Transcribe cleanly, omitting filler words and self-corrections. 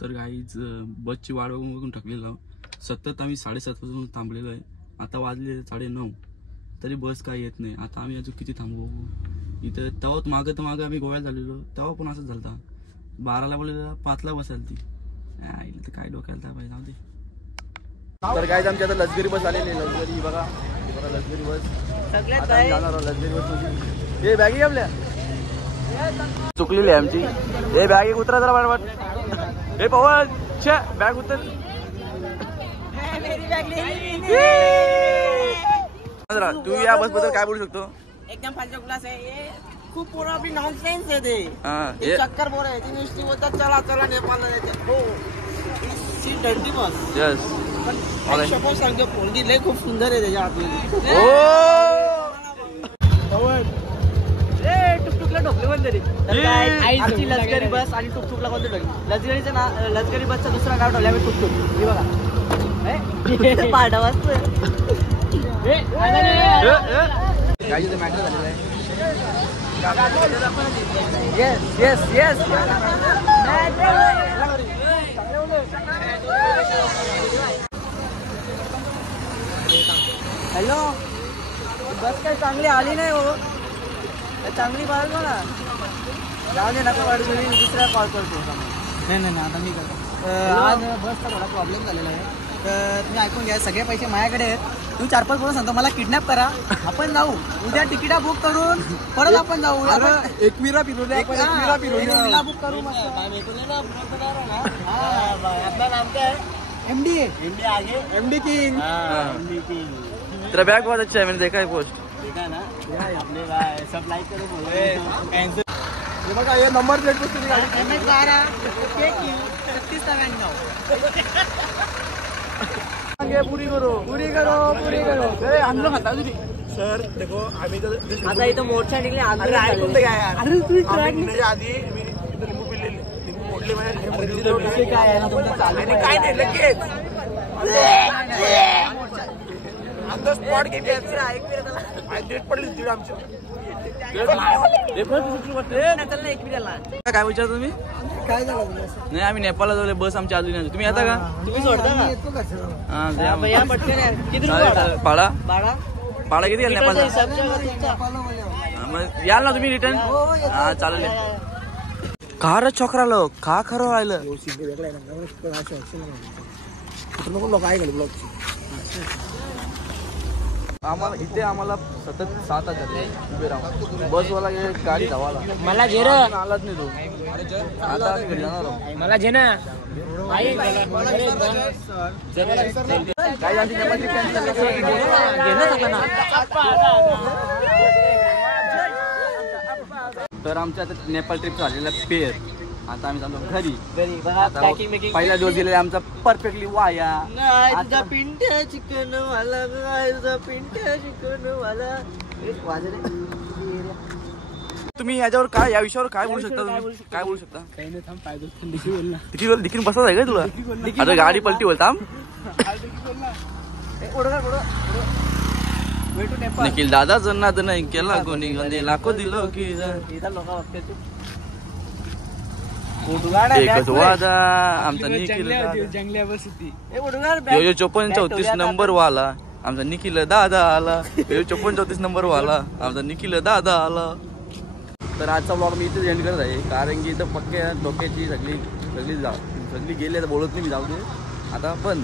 तर गाईज बसची वाट बघून टाकलेलं सतत आम्ही 7:30 वाजून थांबलेलो आहे. आता वाजले 9:30 तरी बस काय येत नाही. आता आम्ही अजून किती थांबू इथं. तेव्हा मागं आम्ही गोव्यात झालेलो तेव्हा पण असंच झालं. 12ला बोललेलं 5ला बसाल ती तर काय डोक्याला पाहिजे जाऊ दे. तर काय आमची आता लष्करी बस आलेली आहे. लष्करी बघा लष्करी बस जाणार लष्करी बस. हे बॅगी आपल्या चुकलेली आहे आमची. हे बॅग एक उतरा जरा वाटवाट. हे पवन छे बॅग उतर. तू या बस बद्दल काय बोलू शकतो. एकदम फालतू क्लास आहे ये. खूप पूरा अभी नॉनसेन्स है ते चक्कर बोल रहे थे. नुसती बोलतात चला चला नेपाळला जायचं. हो सी डर्टी बस. यस सपोज सांगतो पोरगी लय खूप सुंदर आहे त्याच्या आतमध्ये. टुकटुकला ढोकले कोण तरी आईची लष्करी बस आणि टुकटुकला कोणतं ढोकले. लष्करीचं ना लष्करी बसचं दुसरं नाव ठेवलं आम्ही टुकटुक. हे बघा पाडा वाजतोय. काय मॅटर झालेलं आहे. येस येस येस हॅलो बस काय चांगली आली नाही हो. चांगली बाहेर बघा. जाऊ दे नका वाढ दुसऱ्या कॉल करतो. नाही आता मी करतो. आज बसचा थोडा प्रॉब्लेम झालेला आहे. तर तुम्ही ऐकून घ्या. सगळे पैसे माझ्याकडे आहेत. तुम्ही 4-5 बोलून सांगतो मला किडनॅप करा. आपण जाऊ उद्या तिकिटा बुक करून परत आपण जाऊ. एकविरा फिरून बुक करू. आपलं नाम काय MD आगे MD किंग. तेरा बैग बहुत अच्छा है. मैंने देखा है पोस्ट. देखा ना अपने सब लाइक करो. ये बघा ये नंबर प्लेट पे तुम्ही गाडी MS12 3699 पूरी करो. अरे हम लोग खाता तुझी सर देखो आम्ही तर आता इथं मोर्चा निघले. अरे ऐकून तर काय यार. अरे तू ट्रॅक निघायच्या आधी मी इथं लिंबू पिलेले. लिंबू मोडले माझ्या. काय आहे ना तुमचं चालू काय नाही लगेच आता स्पॉट घेतली. पडली तिथे आमच्या. काय विचार तुम्ही. काय झालं नाही आम्ही नेपाळला जाऊ. बस आमची अजून नाही. तुम्ही येता का. तुम्ही सोडता का. पाडा किती नेपाळ याल ना तुम्ही रिटर्न. हा चालेल. कार छोकरालो का खरं राहिलं. आम्हाला सतत 7 तास झाले उभे राहून. बसवाला गाडी धावाला मला घे आलाच नाही तो. आता आम्ही घरी जाणार आहोत. मला घे ना. काय आमची नेपाळची तर आमच्या आता नेपाळ ट्रिप झालेला पेर. आता आम्ही चाललो घरी. पहिला दिवस गेलेला आमचा परफेक्टली वाया. तुझा पिंट्या चिकन वाला तुझा पिंट्या चिकन वाला. तुम्ही याच्यावर काय या विषयावर काय बोलू शकता. काय बोलू शकता. देखील बसत आहे का तुला. आता गाडी पलटी बोल. थांब निखिल दादा जन्ना नाही केला कोणी लाखो दिलो की एकच वादा आमचा निखिल 54-34 नंबर वाला आमचा निखिल दादा आला. 54-34 नंबर वाला आमचा निखिल दादा आला. तर आजचा ब्लॉग मी इथेच एंड करत आहे. कारण की इथं पक्क्या डोक्याची सगळी गेली. आता बोलत नाही मी. जाऊ दे आता पण